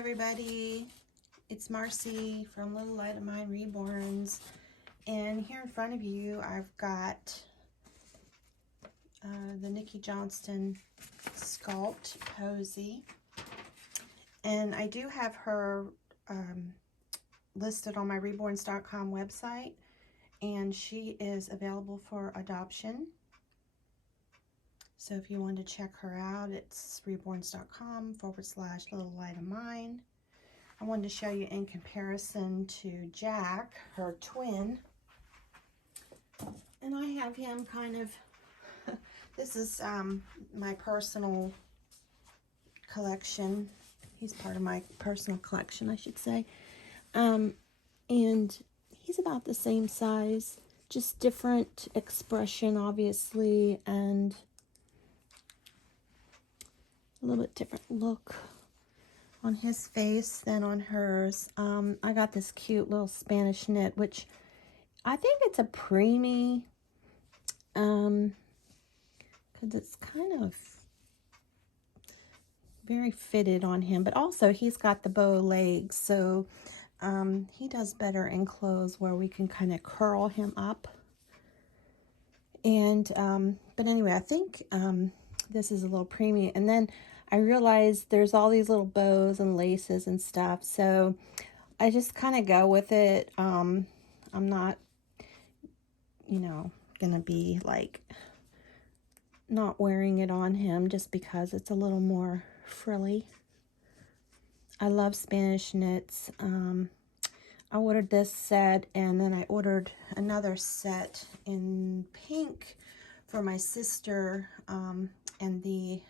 everybody, it's Marcy from Little Light of Mine Reborns, and here in front of you I've got the Nikki Johnston Sculpt Posy, and I do have her listed on my reborns.com website, and she is available for adoption. So if you want to check her out, it's reborns.com/Little Light of Mine. I wanted to show you in comparison to Jack, her twin. And I have him kind of, this is my personal collection. He's part of my personal collection, I should say. And he's about the same size, just different expression, obviously, and a little bit different look on his face than on hers. I got this cute little Spanish knit, which I think it's a preemie, because it's kind of very fitted on him, but also he's got the bow legs, so he does better in clothes where we can kind of curl him up. And but anyway, I think this is a little preemie. And then I realized there's all these little bows and laces and stuff, so I just kind of go with it. I'm not, you know, gonna be like not wearing it on him just because it's a little more frilly. I love Spanish knits. I ordered this set, and then I ordered another set in pink for my sister, and the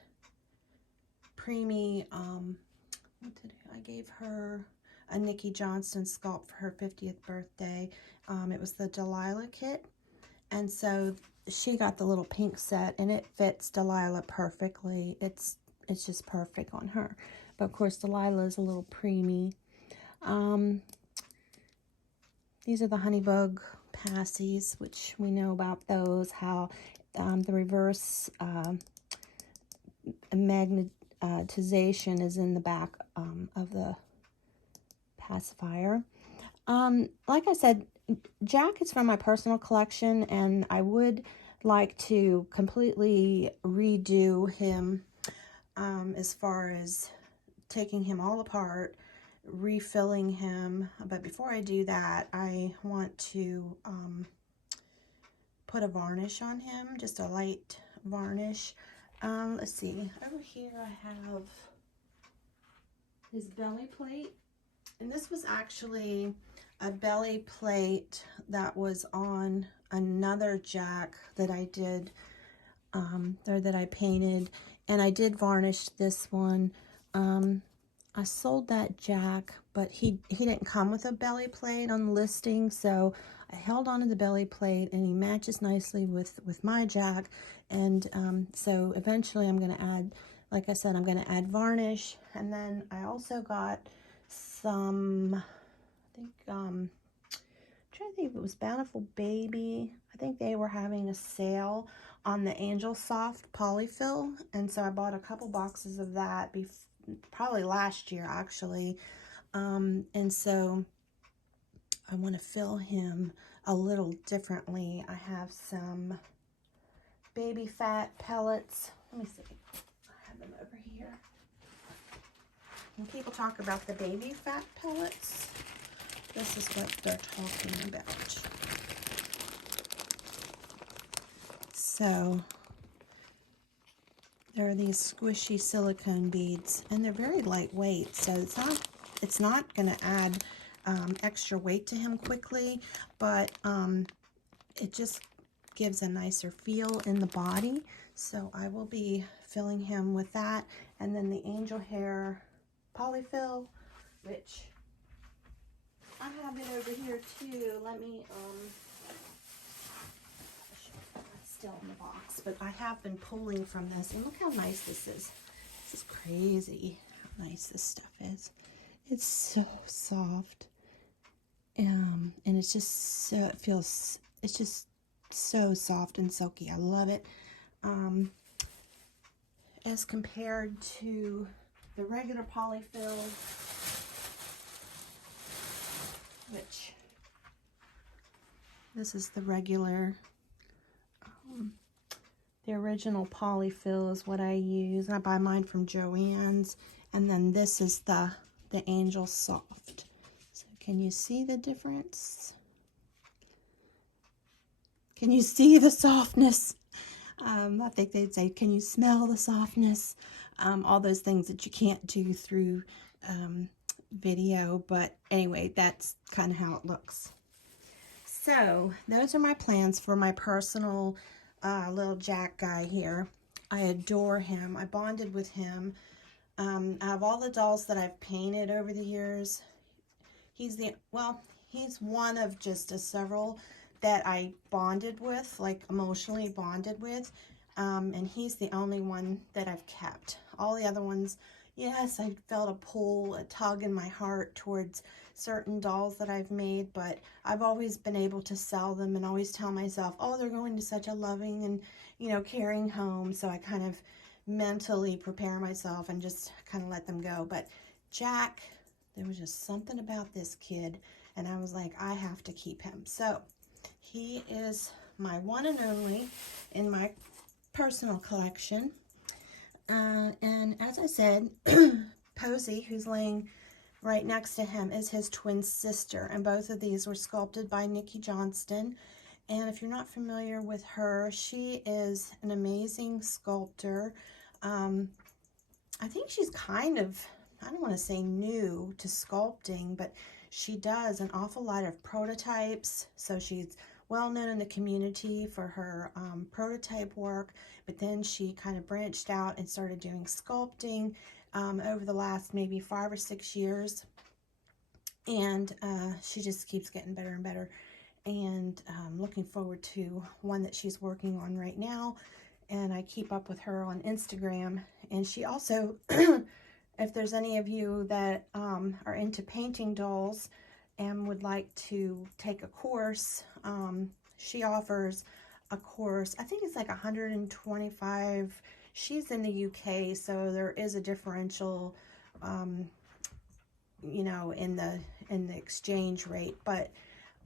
preemie, I gave her a Nikki Johnston sculpt for her 50th birthday. It was the Delilah kit, and so she got the little pink set, and it fits Delilah perfectly. It's just perfect on her. But of course, Delilah is a little preemie. These are the Honeybug Posies, which we know about those, how the reverse magnetization is in the back of the pacifier. Like I said, Jack is from my personal collection, and I would like to completely redo him as far as taking him all apart, refilling him. But before I do that, I want to put a varnish on him, just a light varnish. Let's see, over here I have his belly plate, and this was actually a belly plate that was on another Jack that I did, or that I painted, and I did varnish this one. I sold that Jack, but he didn't come with a belly plate on the listing, so I held on to the belly plate, and he matches nicely with my Jack. And so eventually I'm going to add, like I said, I'm going to add varnish. And then I also got some, I think, I'm trying to think if it was Bountiful Baby. I think they were having a sale on the Angel Soft polyfill, and so I bought a couple boxes of that probably last year, actually. And so I want to fill him a little differently. I have some baby fat pellets. Let me see. I have them over here. When people talk about the baby fat pellets, this is what they're talking about. So there are these squishy silicone beads, and they're very lightweight, so it's not going to add extra weight to him quickly, but it just gives a nicer feel in the body. So I will be filling him with that, and then the angel hair polyfill, which I have it over here too. Let me it's still in the box, but I have been pulling from this, and look how nice this is. This is crazy how nice this stuff is. It's so soft, and it's just so, it's just so soft and silky. I love it. As compared to the regular polyfill, which this is the regular, the original polyfill is what I use. I buy mine from Joann's. And then this is the Angel Soft. So can you see the difference? Can you see the softness? I think they'd say, can you smell the softness? All those things that you can't do through video. But anyway, that's kind of how it looks. So those are my plans for my personal little Jack guy here. I adore him. I bonded with him. Out of all the dolls that I've painted over the years, he's one of just several that I bonded with, like emotionally bonded with. And he's the only one that I've kept. All the other ones, yes, I felt a pull, a tug in my heart towards certain dolls that I've made, but I've always been able to sell them and always tell myself, oh, they're going to such a loving and, you know, caring home. So I kind of mentally prepare myself and just kind of let them go. But Jack, there was just something about this kid, and I was like, I have to keep him. So he is my one and only in my personal collection. And as I said, Posy, who's laying right next to him, is his twin sister, and both of these were sculpted by Nikki Johnston. And if you're not familiar with her, she is an amazing sculptor. I think she's kind of, I don't want to say new to sculpting, but she does an awful lot of prototypes. So she's well known in the community for her prototype work, but then she kind of branched out and started doing sculpting over the last maybe 5 or 6 years. And she just keeps getting better and better. And looking forward to one that she's working on right now. And I keep up with her on Instagram. And she also, if there's any of you that are into painting dolls and would like to take a course, she offers a course. I think it's like 125. She's in the UK, so there is a differential, you know, in the exchange rate. But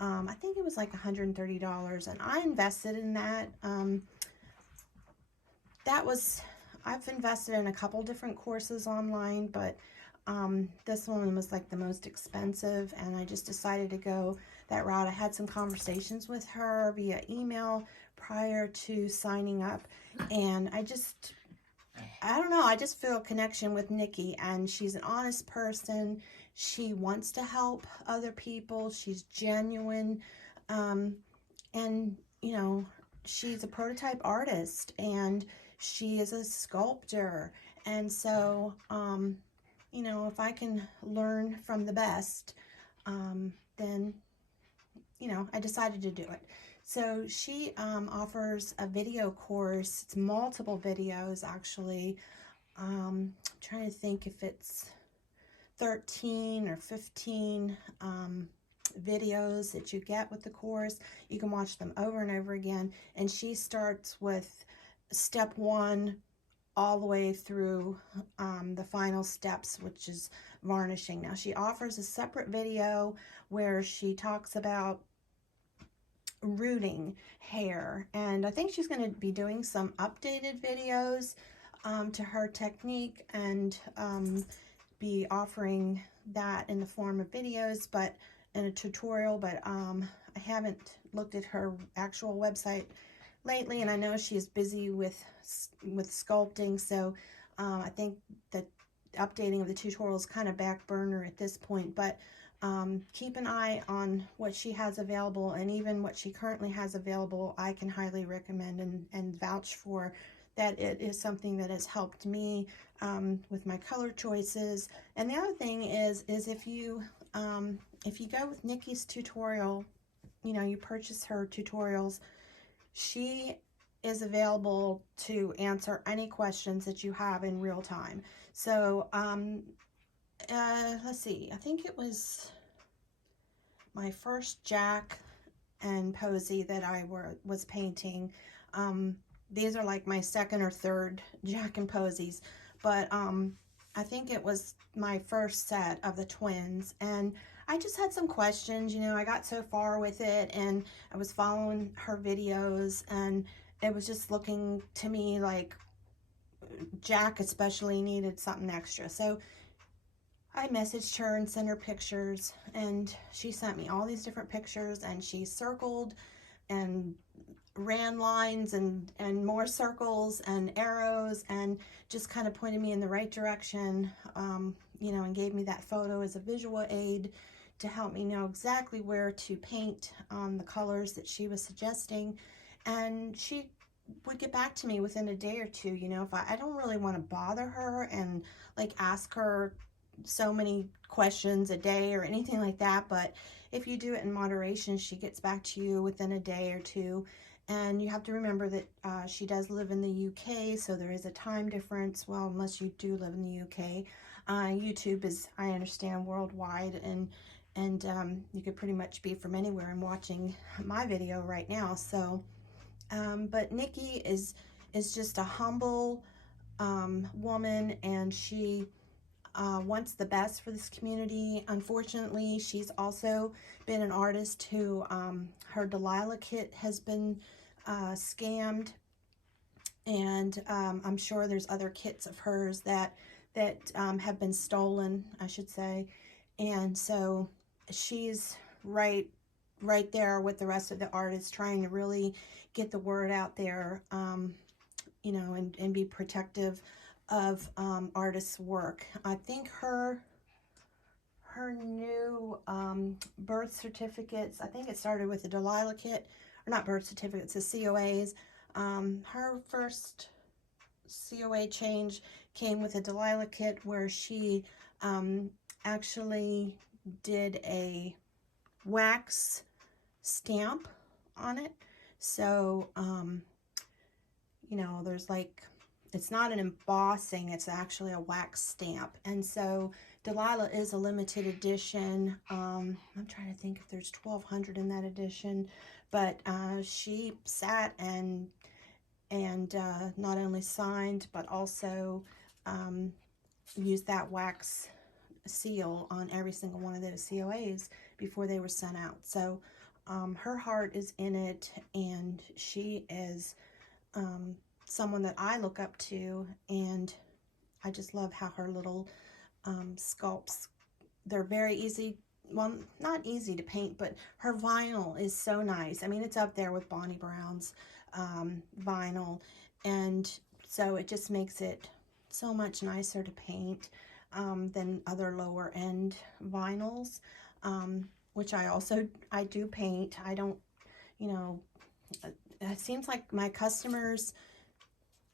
I think it was like $130, and I invested in that. I've invested in a couple different courses online, but this one was like the most expensive, and I just decided to go that route. I had some conversations with her via email prior to signing up, and I don't know, I just feel a connection with Nikki, and she's an honest person. She wants to help other people. She's genuine, and, you know, she's a prototype artist, and she is a sculptor. And so, you know, if I can learn from the best, then, you know, I decided to do it. So she offers a video course. It's multiple videos, actually. I'm trying to think if it's 13 or 15 videos that you get with the course. You can watch them over and over again. And she starts with step 1 all the way through the final steps, which is varnishing. Now, she offers a separate video where she talks about rooting hair, and I think she's going to be doing some updated videos to her technique, and be offering that in the form of videos, but in a tutorial. But I haven't looked at her actual website lately, and I know she's busy with sculpting, so I think that updating of the tutorial is kind of back burner at this point. But keep an eye on what she has available, and even what she currently has available, I can highly recommend and vouch for that it is something that has helped me with my color choices. And the other thing is if you go with Nikki's tutorial, you know, you purchase her tutorials, she is available to answer any questions that you have in real time. So let's see, I think it was my first Jack and Posy that I was painting. These are like my second or third Jack and Posies, but I think it was my first set of the twins, and I just had some questions. You know, I got so far with it, and I was following her videos, and it was just looking to me like Jack especially needed something extra. So I messaged her and sent her pictures, and she sent me all these different pictures, and she circled and ran lines and more circles and arrows, and just kind of pointed me in the right direction, you know, and gave me that photo as a visual aid to help me know exactly where to paint on the colors that she was suggesting. And she would get back to me within a day or two. You know, if I don't really want to bother her and like ask her so many questions a day or anything like that, but if you do it in moderation, she gets back to you within a day or two. And you have to remember that she does live in the UK, so there is a time difference. Well, unless you do live in the UK. YouTube is, I understand, worldwide, and you could pretty much be from anywhere and watching my video right now. So, but Nikki is just a humble woman, and she wants the best for this community. Unfortunately, she's also been an artist who her Delilah kit has been scammed, and I'm sure there's other kits of hers that have been stolen, I should say. And so she's right there with the rest of the artists, trying to really get the word out there, you know, and be protective of artists' work. I think her new birth certificates, I think it started with the Delilah kit, or not birth certificates, the COAs. Her first COA change came with a Delilah kit where she actually did a wax stamp on it. So, you know, there's like, it's not an embossing, it's actually a wax stamp. And so Delilah is a limited edition. I'm trying to think if there's 1,200 in that edition, but she sat and not only signed, but also used that wax seal on every single one of those COAs before they were sent out. So her heart is in it, and she is someone that I look up to, and I just love how her little sculpts, they're very easy, well, not easy to paint, but her vinyl is so nice. I mean, it's up there with Bonnie Brown's vinyl, and so it just makes it so much nicer to paint than other lower end vinyls, which I do paint. I don't, you know, it seems like my customers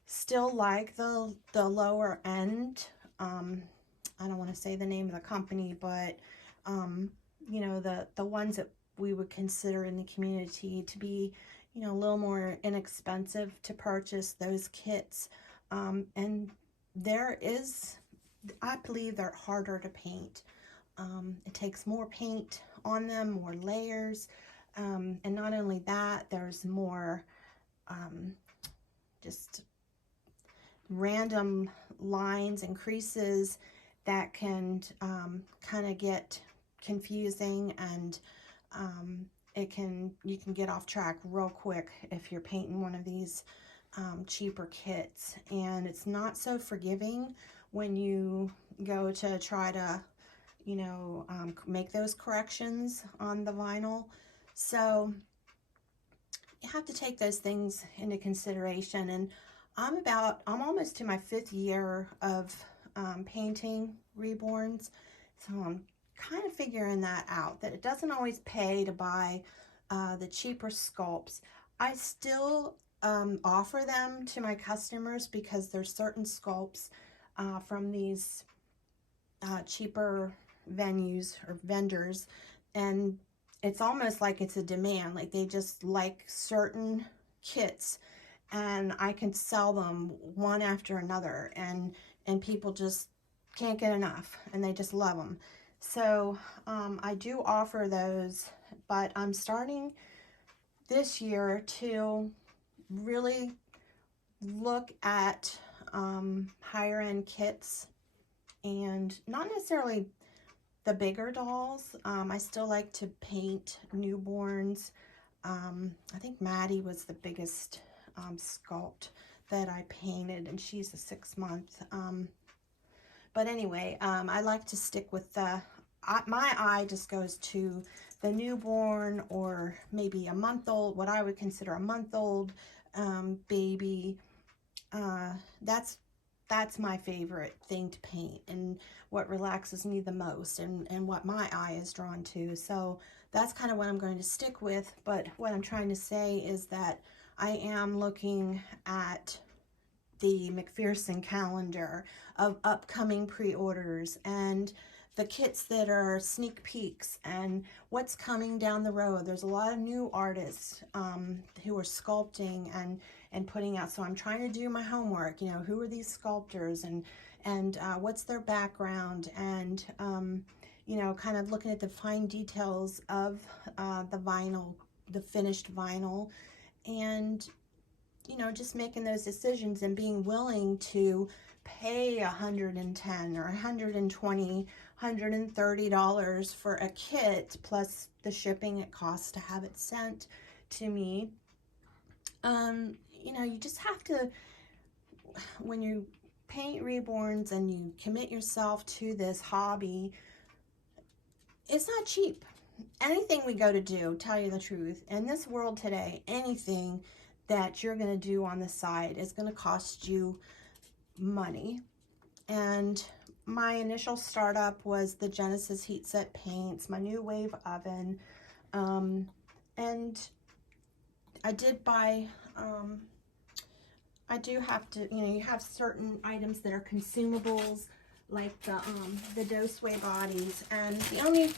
still like the lower end. I don't want to say the name of the company, but you know, the ones that we would consider in the community to be, you know, a little more inexpensive to purchase those kits. And there is, I believe they're harder to paint. It takes more paint on them, more layers, and not only that, there's more just random lines and creases that can kind of get confusing, and you can get off track real quick if you're painting one of these cheaper kits, and it's not so forgiving when you go to try to, you know, make those corrections on the vinyl. So you have to take those things into consideration. And I'm almost to my 5th year of painting Reborns, so I'm kind of figuring that out, that it doesn't always pay to buy the cheaper sculpts. I still offer them to my customers, because there's certain sculpts from these cheaper venues or vendors, and it's almost like it's a demand, like they just like certain kits, and I can sell them one after another, and people just can't get enough, and they just love them. So I do offer those, but I'm starting this year to really look at higher end kits, and not necessarily the bigger dolls. I still like to paint newborns. I think Maddie was the biggest sculpt that I painted, and she's a 6-month. But anyway, I like to stick with the, my eye just goes to the newborn, or maybe a month-old, what I would consider a month-old baby. That's my favorite thing to paint, and what relaxes me the most, and what my eye is drawn to. So that's kind of what I'm going to stick with. But what I'm trying to say is that I am looking at the McPherson calendar of upcoming pre-orders, and the kits that are sneak peeks, and what's coming down the road. There's a lot of new artists who are sculpting and putting out. So I'm trying to do my homework. You know, who are these sculptors, and what's their background, and you know, kind of looking at the fine details of the vinyl, the finished vinyl, and you know, just making those decisions and being willing to pay $110 or $120, $130 for a kit, plus the shipping it costs to have it sent to me. You know, you just have to, when you paint reborns and you commit yourself to this hobby, it's not cheap. Anything we go to do, tell you the truth, in this world today, anything that you're going to do on the side is going to cost you money. And my initial startup was the Genesis heat set paints, my new wave oven, and I did buy, I do have to, you know, you have certain items that are consumables, like the Doseway bodies, and the only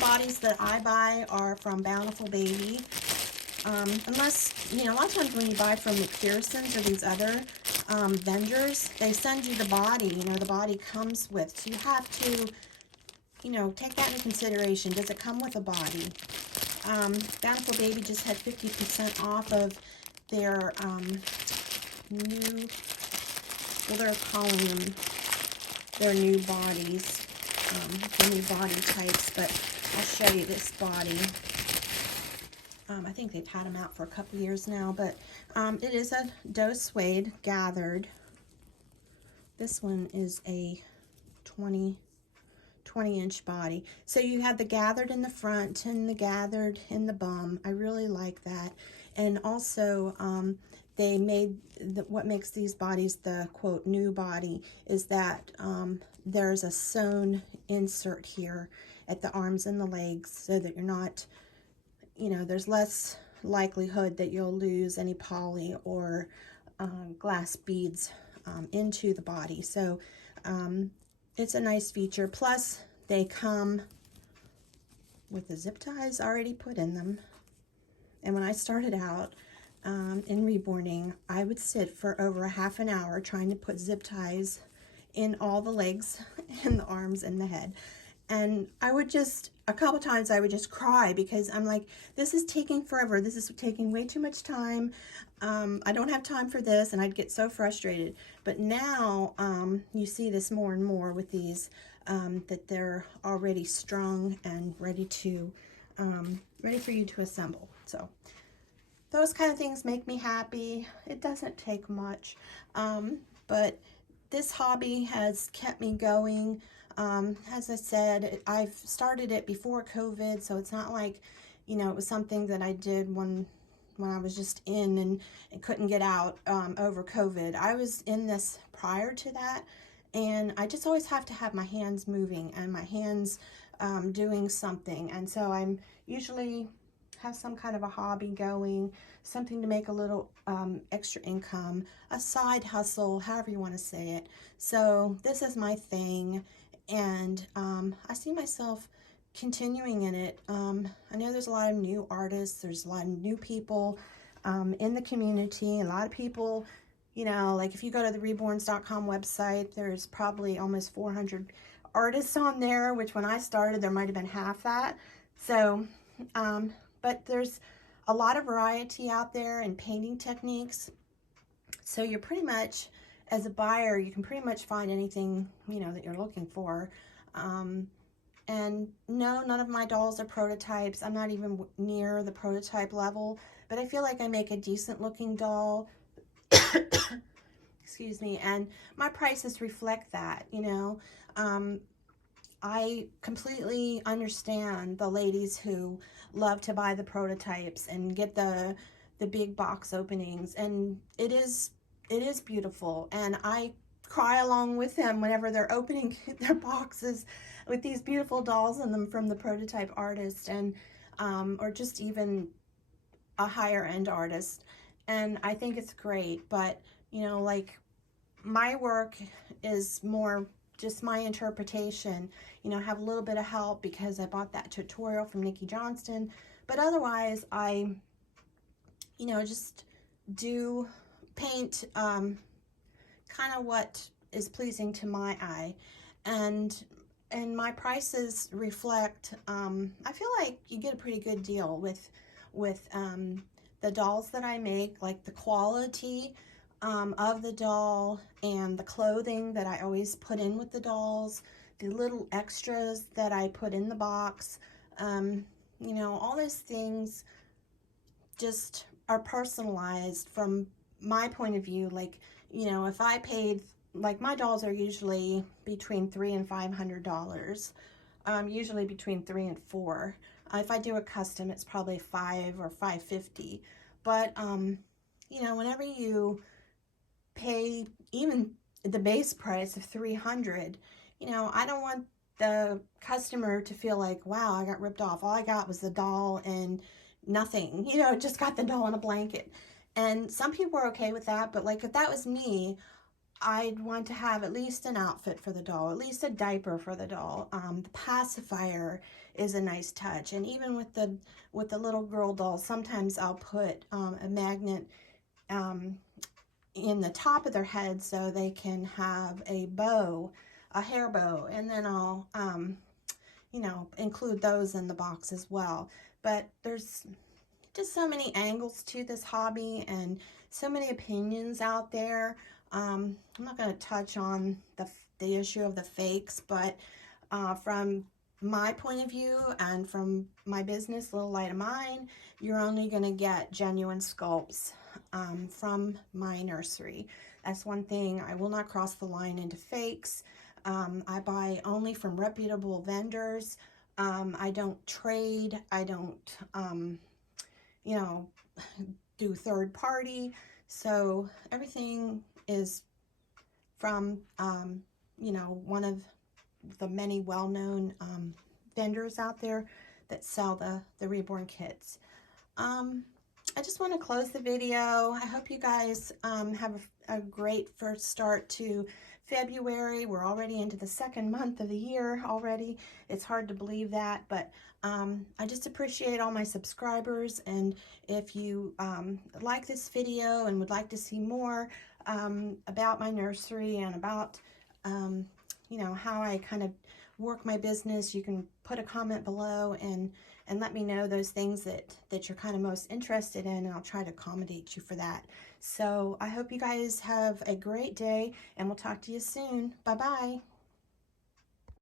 bodies that I buy are from Bountiful Baby. Unless, you know, a lot of times when you buy from McPherson's or these other vendors, they send you the body, you know, the body comes with. So you have to, you know, take that into consideration. Does it come with a body? Bountiful Baby just had 50% off of their new, well, they're calling them their new bodies, the new body types, but I'll show you this body. I think they've had them out for a couple years now, but it is a doe suede gathered. This one is a 20-inch body. So you have the gathered in the front and the gathered in the bum. I really like that. And also, they made, what makes these bodies the, quote, new body is that there's a sewn insert here at the arms and the legs, so that you're not, you know, there's less likelihood that you'll lose any poly or glass beads into the body. So it's a nice feature. Plus, they come with the zip ties already put in them. And when I started out in reborning, I would sit for over a half an hour trying to put zip ties in all the legs and the arms and the head. And I would just, a couple times I would just cry, because I'm like, this is taking forever. This is taking way too much time. I don't have time for this. And I'd get so frustrated. But now you see this more and more with these, that they're already strung and ready to, ready for you to assemble. So those kind of things make me happy. It doesn't take much, but this hobby has kept me going. As I said, I've started it before COVID, so it's not like, you know, it was something that I did when I was just in and couldn't get out over COVID. I was in this prior to that, and I just always have to have my hands moving and my hands doing something. And so I'm usually have some kind of a hobby going, something to make a little extra income, a side hustle, however you want to say it. So this is my thing. And I see myself continuing in it. I know there's a lot of new artists, there's a lot of new people in the community. A lot of people, you know, like if you go to the reborns.com website, there's probably almost 400 artists on there, which when I started, there might have been half that. So, but there's a lot of variety out there in painting techniques. So you're pretty much, as a buyer, you can pretty much find anything, you know, that you're looking for. And no, none of my dolls are prototypes. I'm not even near the prototype level, but I feel like I make a decent looking doll. Excuse me. And my prices reflect that, you know. I completely understand the ladies who love to buy the prototypes and get the big box openings, and it is beautiful, and I cry along with them whenever they're opening their boxes with these beautiful dolls in them from the prototype artist, and or just even a higher end artist. And I think it's great, but you know, like, my work is more just my interpretation. You know, have a little bit of help because I bought that tutorial from Nikki Johnston, but otherwise I, you know, just do paint kind of what is pleasing to my eye, and my prices reflect, I feel like you get a pretty good deal with the dolls that I make, like the quality of the doll and the clothing that I always put in with the dolls, the little extras that I put in the box, you know, all those things just are personalized from my point of view. Like, you know, if I paid, like, my dolls are usually between $300 and $500, usually between $3 and $4. If I do a custom, it's probably $5 or $5.50. But you know, whenever you pay even the base price of $300, you know, I don't want the customer to feel like, wow, I got ripped off. All I got was the doll and nothing, you know, just got the doll and a blanket. And some people are okay with that, but like, if that was me, I'd want to have at least an outfit for the doll, at least a diaper for the doll. The pacifier is a nice touch, and even with the little girl dolls, sometimes I'll put a magnet in the top of their head so they can have a bow, a hair bow, and then I'll you know, include those in the box as well. But there's just so many angles to this hobby and so many opinions out there. I'm not going to touch on the issue of the fakes, but from my point of view and from my business, Little Light of Mine, you're only going to get genuine sculpts from my nursery. That's one thing. I will not cross the line into fakes. I buy only from reputable vendors. I don't trade. I don't, you know, do third party. So everything is from, you know, one of the many well-known vendors out there that sell the Reborn kits. I just want to close the video. I hope you guys have a great first start to February. We're already into the second month of the year already. It's hard to believe that, but I just appreciate all my subscribers, and if you like this video and would like to see more about my nursery and about you know, how I kind of work my business, you can put a comment below and let me know those things that you're kind of most interested in, and I'll try to accommodate you for that. So I hope you guys have a great day, and we'll talk to you soon. Bye-bye.